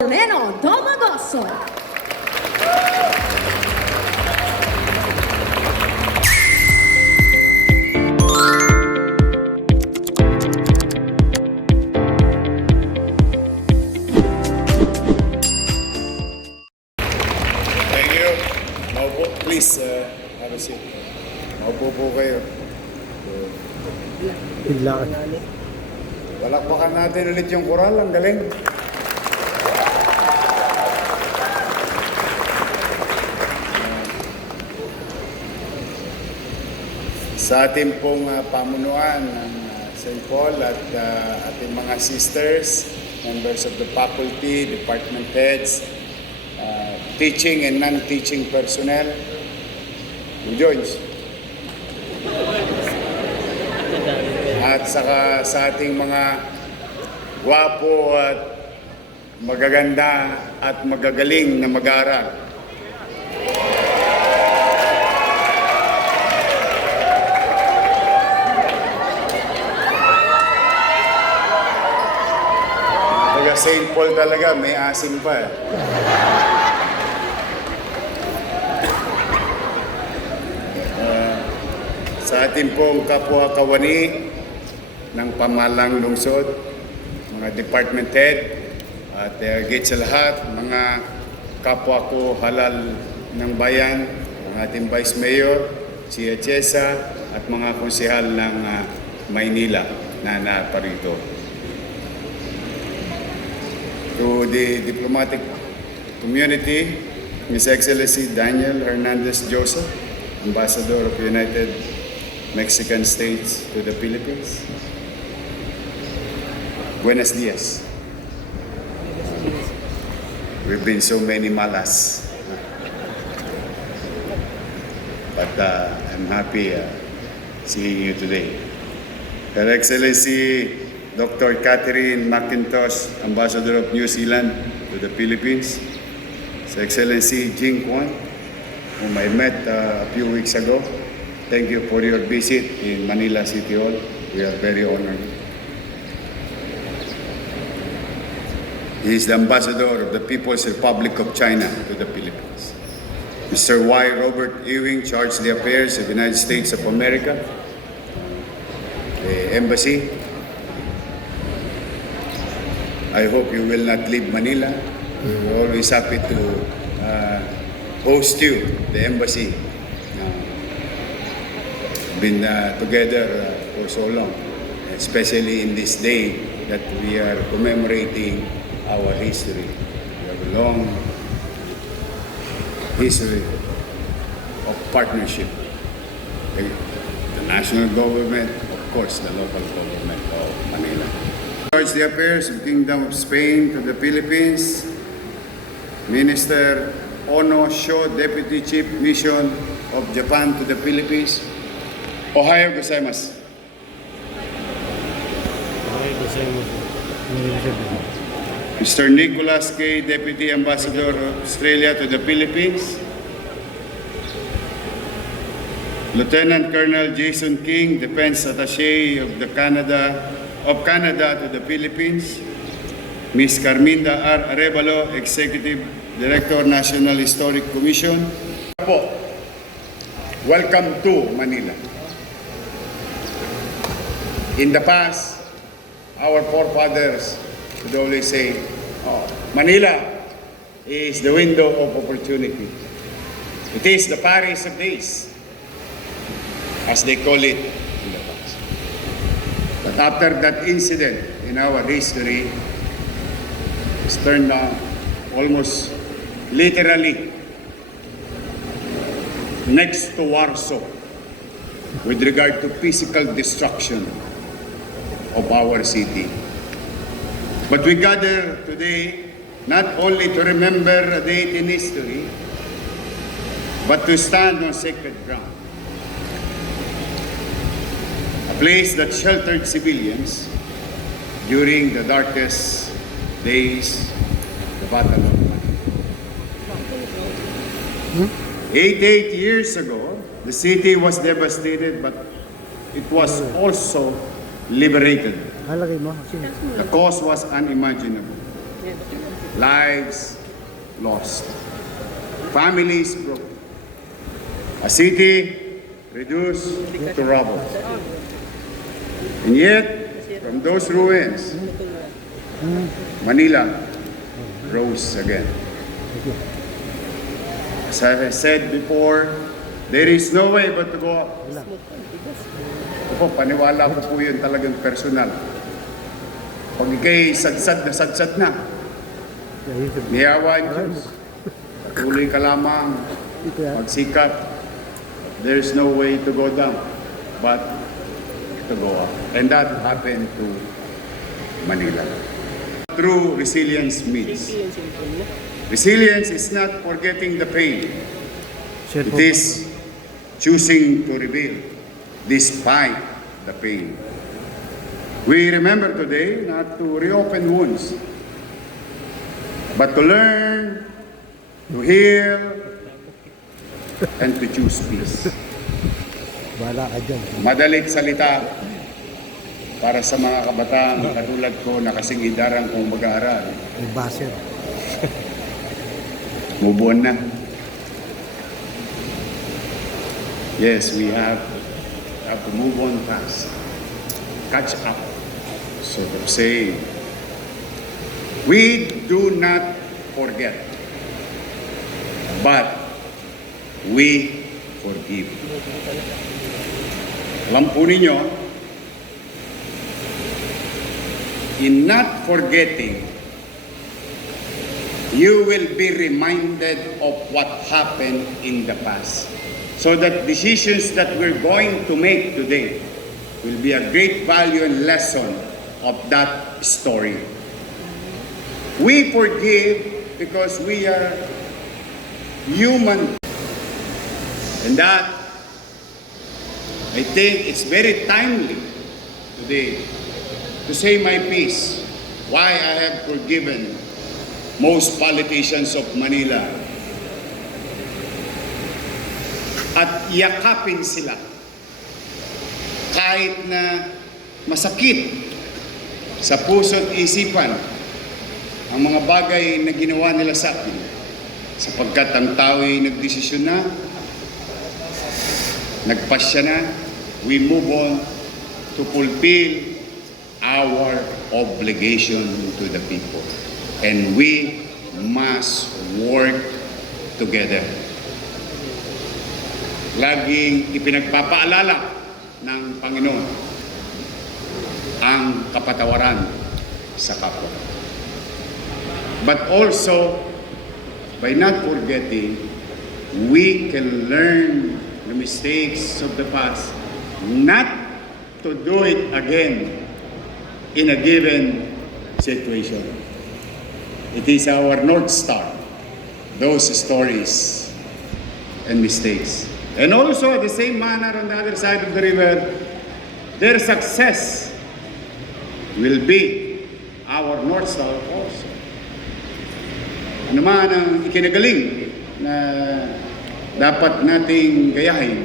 Moreno Domagoso. Thank you. Maupo, please, have a seat. Maupo po kayo. Palakpakan natin ulit yung koral. Ang galing. Sa ating pong pamunuan ng St. Paul at ating mga sisters, members of the faculty, department heads, teaching and non-teaching personnel, George. At saka sa ating mga gwapo at magaganda at magagaling na mag-aaral. Taga St. Paul talaga, may asim pa eh. Sa ating pong kapwa kawani ng pamalang lungsod, mga department head, at higit sa lahat, mga kapwa ko halal ng bayan, ang ating Vice Mayor, si Atiesa, at mga konsehal ng Maynila na naparito. To the diplomatic community, His Excellency Daniel Hernandez Joseph, Ambassador of United Mexican States to the Philippines. Buenos dias. We've been so many malas. But I'm happy seeing you today. Her Excellency Dr. Catherine McIntosh, Ambassador of New Zealand to the Philippines. His Excellency Jing Kwan, whom I met a few weeks ago. Thank you for your visit in Manila City Hall. We are very honored. He is the Ambassador of the People's Republic of China to the Philippines. Mr. Y. Robert Ewing, Charge d'Affaires of the United States of America, the Embassy. I hope you will not leave Manila. We're always happy to host you, the Embassy. Been together for so long, especially in this day that we are commemorating our history. We have a long history of partnership. The national government, of course, the local government of Manila. Towards the affairs of Kingdom of Spain to the Philippines, Minister Ono Sho, Deputy Chief Mission of Japan to the Philippines. Ohayo gozaimasu. Mr. Nicholas K., Deputy Ambassador of Australia to the Philippines. Lieutenant Colonel Jason King, Defense Attaché of Canada to the Philippines. Ms. Carminda R. Arevalo, Executive Director, National Historic Commission. Welcome to Manila. In the past, our forefathers would always say, Manila is the window of opportunity. It is the Paris of days, as they call it in the past. But after that incident in our history, it's turned out almost literally next to Warsaw with regard to physical destruction of our city. But we gather today not only to remember a date in history, but to stand on sacred ground. A place that sheltered civilians during the darkest days, the Battle of Manila. 88 years ago, the city was devastated, but it was also liberated. The cause was unimaginable. lives lost, families broken, a city reduced to rubble. And yet, from those ruins, Manila rose again. As I said before, there is no way but to go up. Opo, paniwala ko po yun talagang personal. Pag ikay sadsad na, niyawa ang Diyos. Tuloy ka lamang, magsikap. There's no way to go down, but to go up. And that happened to Manila. True resilience means. Resilience is not forgetting the pain. It is choosing to rebuild despite the pain. We remember today not to reopen wounds, but to learn, to heal, and to choose peace. Wala ka dyan. Madalit salita para sa mga kabataan katulad ko na kasing idarang kong mag-aaral. May baser. Mubuan na. Yes, we have to move on fast. Catch up, so to say. We do not forget, but we forgive. Alam po ninyo, in not forgetting, you will be reminded of what happened in the past. So that decisions that we're going to make today will be a great value and lesson of that story. We forgive because we are human. And that, I think it's very timely today to say my piece, why I have forgiven most politicians of Manila. At yakapin sila kahit na masakit sa puso't isipan ang mga bagay na ginawa nila sa akin, sapagkat ang tao ay nagdesisyon na, nagpasya na, we move on to fulfill our obligation to the people. And we must work together. Laging ipinagpapaalala ng Panginoon ang kapatawaran sa kapwa. But also, by not forgetting, we can learn the mistakes of the past, not to do it again in a given situation. It is our North Star, those stories and mistakes. And also, at the same manner, on the other side of the river, their success will be our North Star also. Ano man ang ikinagaling na dapat nating gayahin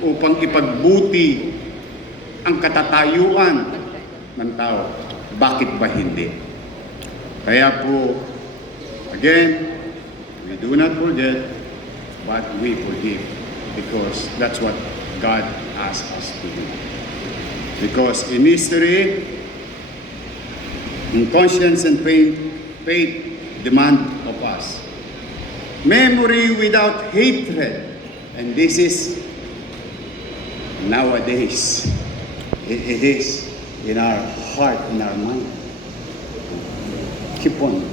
upang ipagbuti ang katatayuan ng tao. Bakit ba hindi? Kaya po, again, we do not forget, but we forgive. Because that's what God asks us to do. Because in history, in conscience and faith demand of us. Memory without hatred. And this is nowadays. It is in our heart, in our mind. Keep on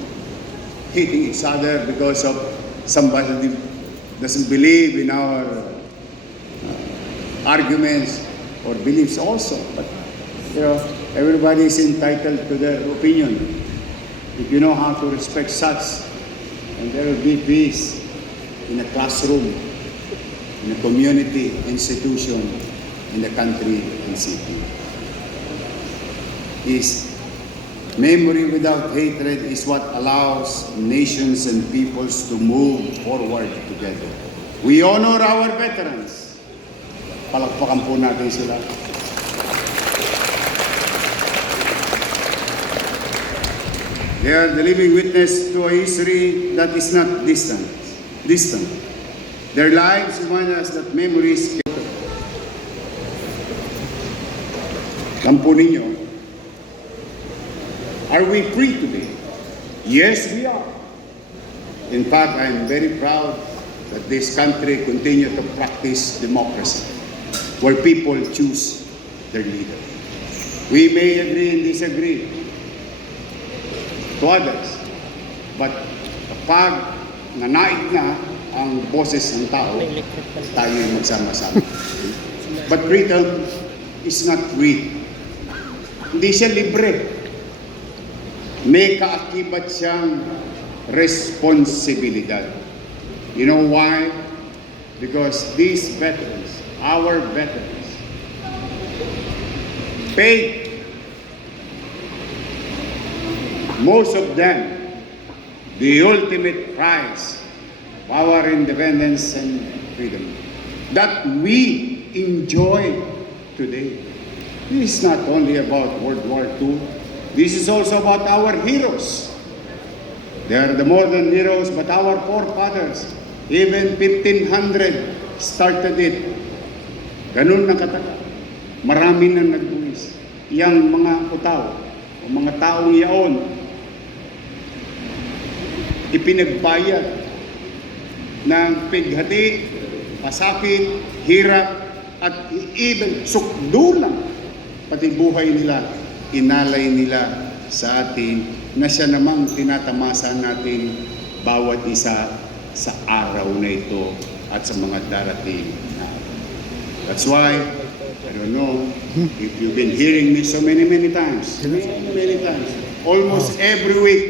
hating each other because of somebody doesn't believe in our arguments or beliefs also. But, everybody is entitled to their opinion. If you know how to respect such, and there will be peace in a classroom, in a community, institution, in the country and city. Memory without hatred is what allows nations and peoples to move forward together. We honor our veterans. Palakpakan po natin sila. They are the living witness to a history that is not distant. Their lives remind us that memories can... Kampo ninyo, are we free today? Yes, we are. In fact, I am very proud that this country continue to practice democracy, where people choose their leader. We may agree and disagree to others, but kapag nanaig na ang boses ng tao, tayo yung magsama-sama. But freedom is not free. Hindi siya libre. May kaakibat siyang responsibilidad. You know why? Because these veterans, our veterans, paid, most of them, the ultimate price of our independence and freedom that we enjoy today. This is not only about World War II. This is also about our heroes. They are the modern heroes, but our forefathers, even 1500, started it. Ganun na katagal. Marami na nagbuwis. Yang mga utaw, o mga taong yaon, ipinagbayad ng pighati, pasakit, hirap, at even sukdulan, pati buhay nila, inalay nila sa atin, na siya namang tinatamasa natin bawat isa sa araw na ito at sa mga darating na. That's why, I don't know if you've been hearing me so many times, almost every week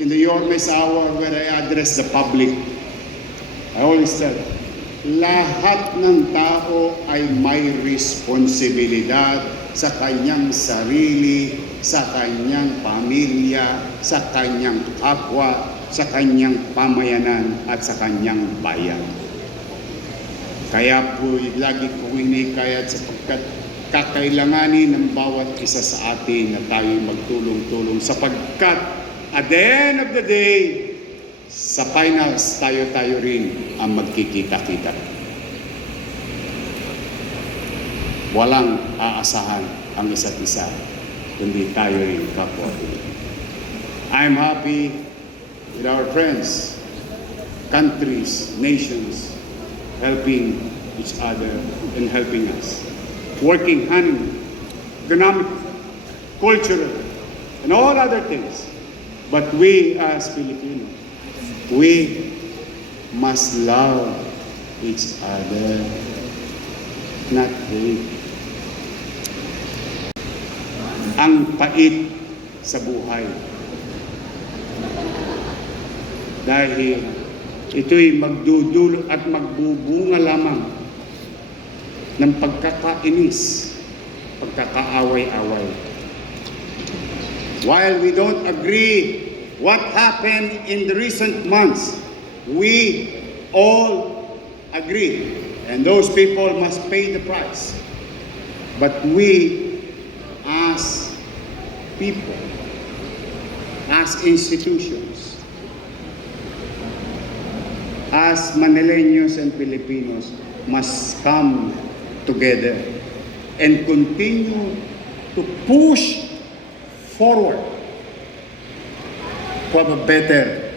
in the Yormes Hour where I address the public, I always tell, lahat ng tao ay may responsibilidad sa kanyang sarili, sa kanyang pamilya, sa kanyang kapwa, sa kanyang pamayanan at sa kanyang bayan. Kaya po lagi ko hinikayat sapagkat kakailanganin ng bawat isa sa atin na tayo magtulong-tulong sapagkat at the end of the day, sa finals tayo rin ang magkikita-kita. Walang aasahan ang isa't isa, kundi tayo rin kapwa. I'm happy with our friends, countries, nations, helping each other and helping us. Working hand in hand, economic, cultural, and all other things. But we as Filipinos, we must love each other, not hate. Ang pait sa buhay. Dahil ito'y magdudulot at magbubunga lamang ng pagkakainis, pagkakaaway-away. While we don't agree what happened in the recent months, we all agree, and those people must pay the price. But we, as people, as institutions, as Manileños and Filipinos, must come together and continue to push forward to have a better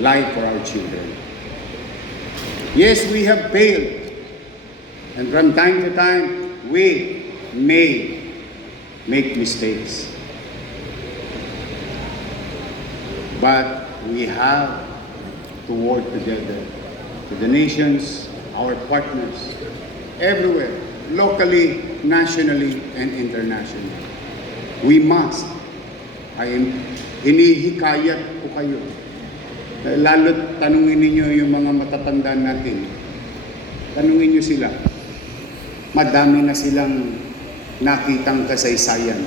life for our children. Yes, we have failed, and from time to time, we may make mistakes. But we have to work together with the nations, our partners, everywhere, locally, nationally, and internationally. We must. Hinihikayat ko kayo. Lalo't tanungin ninyo yung mga matatanda natin. Tanungin nyo sila. Madami na silang nakitang kasaysayan.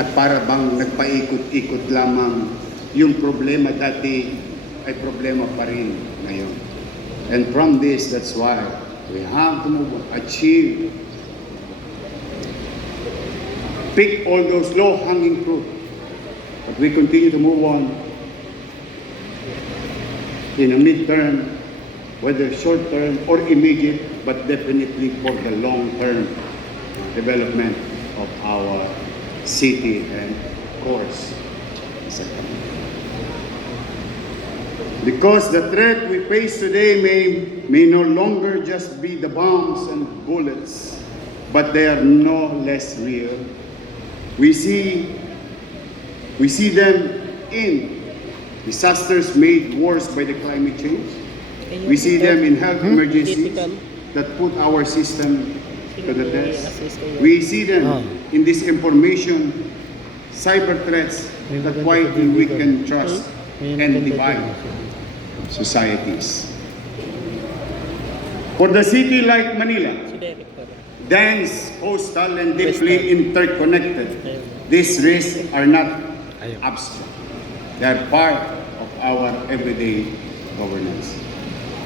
At para bang nagpaikot-ikot lamang yung problema dati ay problema pa rin ngayon. And from this, that's why we have to achieve, pick all those low-hanging fruit But we continue to move on in a midterm, whether short-term or immediate, but definitely for the long-term development of our city and, of course, this economy. Because the threat we face today may no longer just be the bombs and bullets, but they are no less real. We see them in disasters made worse by the climate change. We see them in health emergencies that put our system to the test. We see them in disinformation, cyber threats that quietly weaken trust and divide societies. For the city like Manila, dense, coastal, and deeply interconnected, these risks are not abstract. They are part of our everyday governance.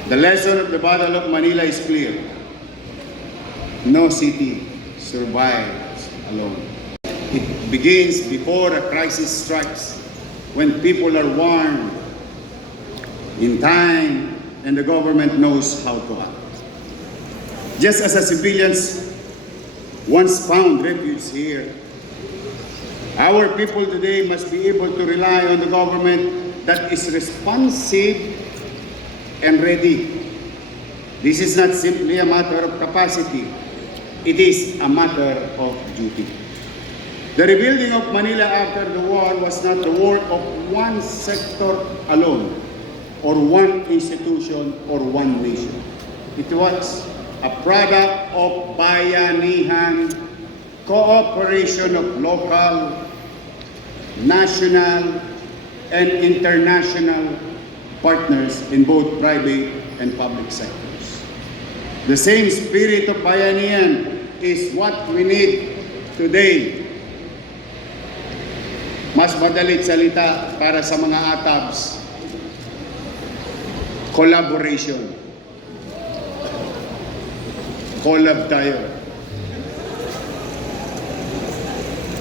The lesson of the Battle of Manila is clear. No city survives alone. It begins before a crisis strikes, when people are warned in time and the government knows how to act. Just as the civilians once found refuge here, our people today must be able to rely on the government that is responsive and ready. This is not simply a matter of capacity, it is a matter of duty. The rebuilding of Manila after the war was not the work of one sector alone, or one institution, or one nation. It was a product of bayanihan, cooperation of local, national, and international partners in both private and public sectors. The same spirit of bayanihan is what we need today. Mas madalit salita para sa mga ATABs, collaboration. Collab tayo.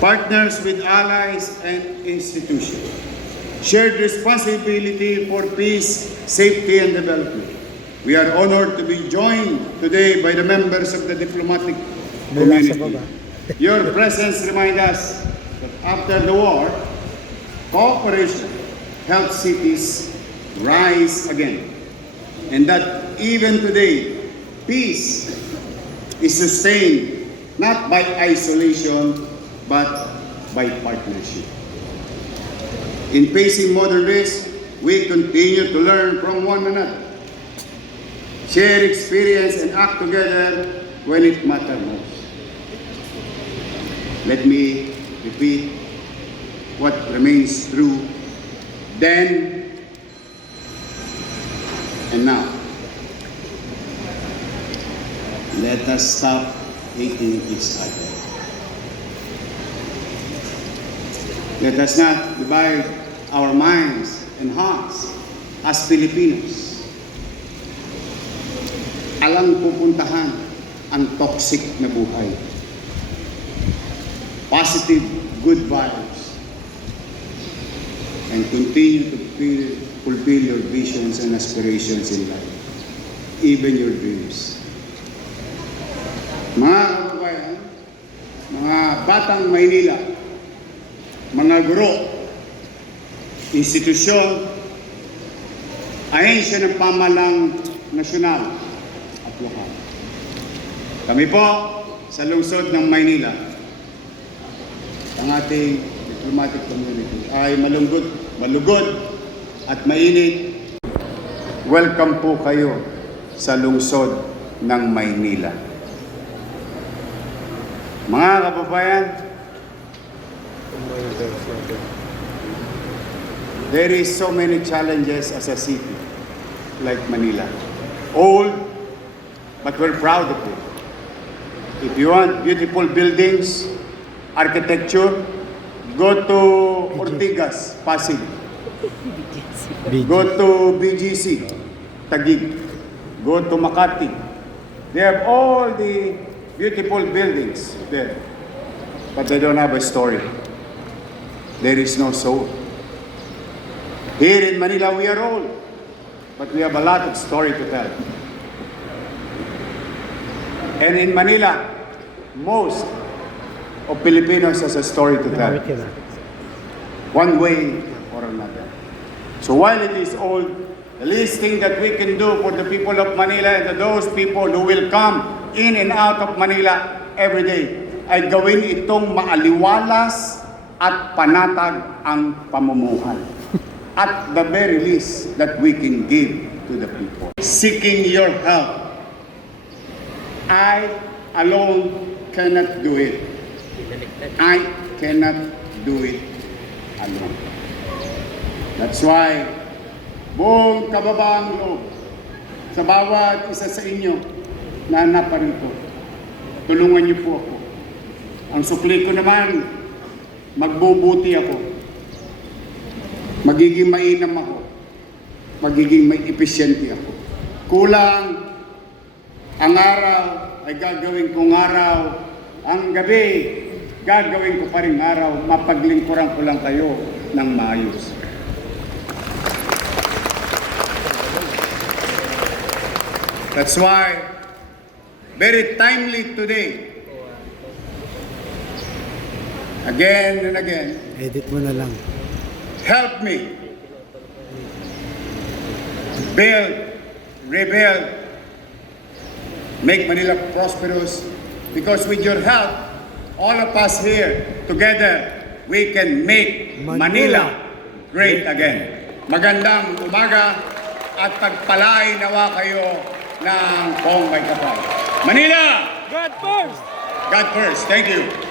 Partners with allies and institutions. Shared responsibility for peace, safety, and development. We are honored to be joined today by the members of the diplomatic community. Your presence reminds us that after the war, cooperation helped cities rise again. And that even today, peace is sustained not by isolation, but by partnership. In facing modern risks, we continue to learn from one another, share experience, and act together when it matters most. Let me repeat what remains true then and now. Let us stop hating each other. Let us not divide our minds and hearts as Filipinos. Alang pupuntahan ang toxic na buhay. Positive, good vibes. And continue to fulfill your visions and aspirations in life. Even your dreams. Mga kababayan, mga batang Maynila, mga guro, institusyon, ahensya ng pamahalang nasyonal at lokal. Kami po sa lungsod ng Maynila, ang ating diplomatic community ay malugod at mainit. Welcome po kayo sa lungsod ng Maynila. Mga kababayan, there is so many challenges as a city like Manila. Old, but we're proud of it. If you want beautiful buildings, architecture, go to Ortigas, Pasig. Go to BGC, Taguig. Go to Makati. They have all the beautiful buildings there, but they don't have a story. There is no soul. Here in Manila, we are old, but we have a lot of story to tell. And in Manila, most of Filipinos has a story to tell, Nakawit ka na. one way or another. So while it is old, the least thing that we can do for the people of Manila and those people who will come in and out of Manila every day ay gawin itong maaliwalas at panatag ang pamumuhay. At the very least that we can give to the people. Seeking your help. I alone cannot do it. I cannot do it alone. That's why, buong kababaang loob sa bawat isa sa inyo na naparito, tulungan niyo po ako. Ang sukli ko naman, magbubuti ako. Magiging mainam ako. Magiging may epesyente ako. Kulang ang araw ay gagawin kong araw. Ang gabi, gagawin ko pa rin araw. Mapaglingkuran ko lang kayo ng maayos. That's why, very timely today, again and again, Edit mo na lang. help me build, rebuild, make Manila prosperous, because with your help, all of us here together, we can make Manila great again. Magandang umaga at pagpalain nawa kayo ng buong may kapal. Manila! God first! God first. Thank you.